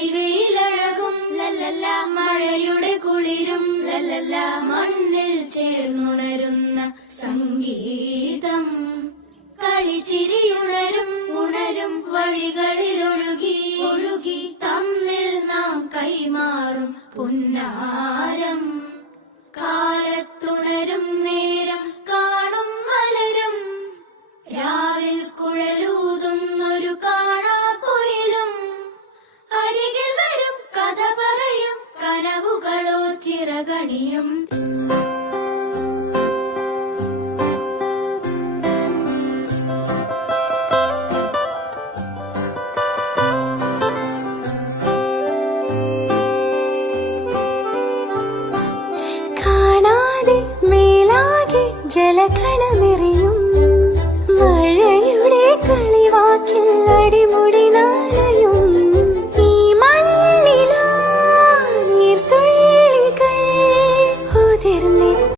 പൊടിവെയിലഴകും ലല്ലല്ല, മഴയുടെ കുളിരും ലല്ലല്ല, മണ്ണിൽ ചേർന്നുണരുന്ന സംഗീതം. കളിച്ചിരിയുണരും ഉണരും വഴികളിലൊഴുകി ഒഴുകി തമ്മിൽ നാം കൈമാറും പുന്നാരം. കാലത്തുണരും നേരം കാണും മലരും, രാവിൽ കുഴലൂതുന്നൊരു കാണാക്കുയിലും. അരികിൽ വരും കഥ പറയും കനവുകളോ ചിറകണിയും. ജലകണമിറി